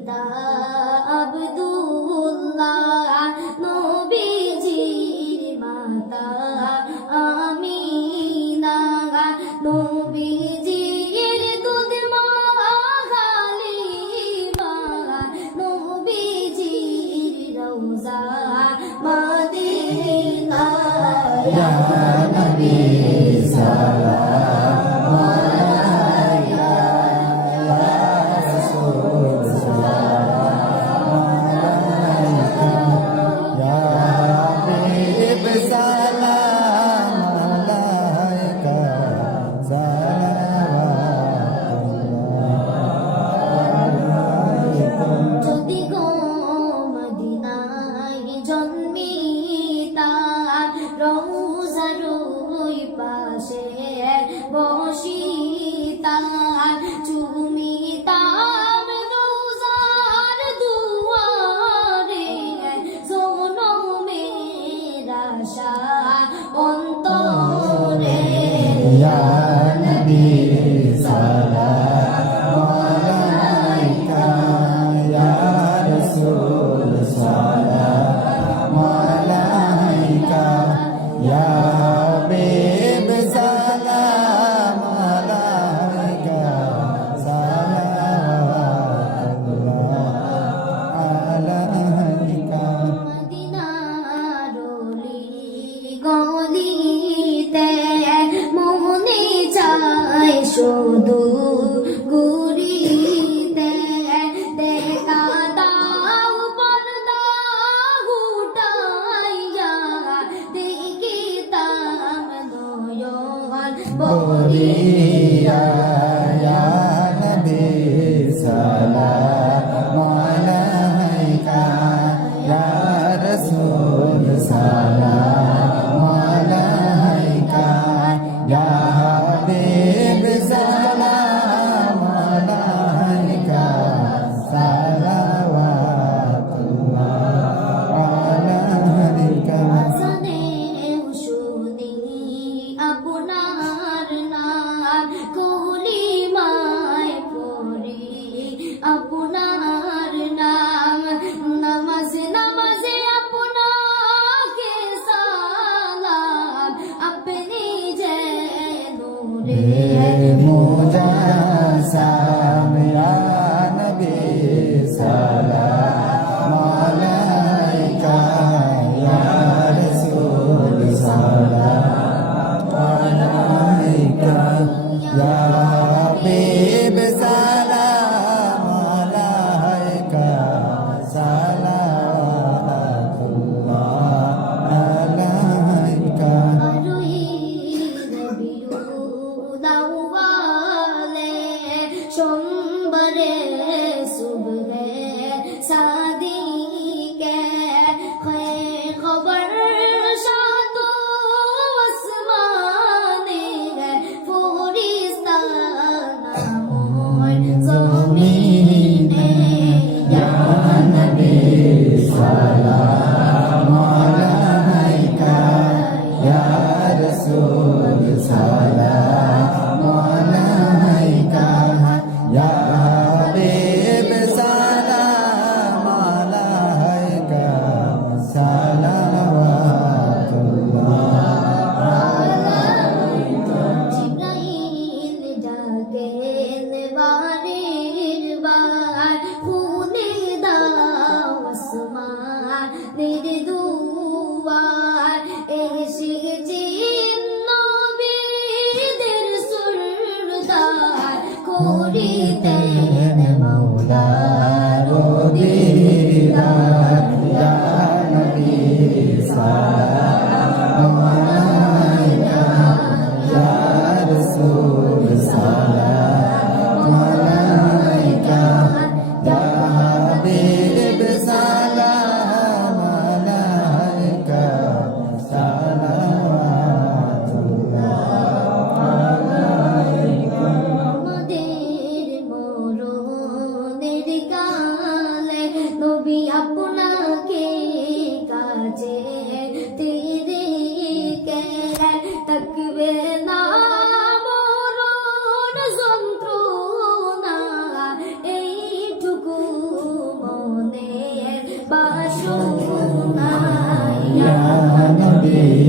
পিতা আব্দুল্লাহ নবীজির মাতা, আমিনা, নবীজির দুধ মা খালিমা নবীজির রওজা মাদিনা ইয়া নবী সালাম। বলিয়া। Salah.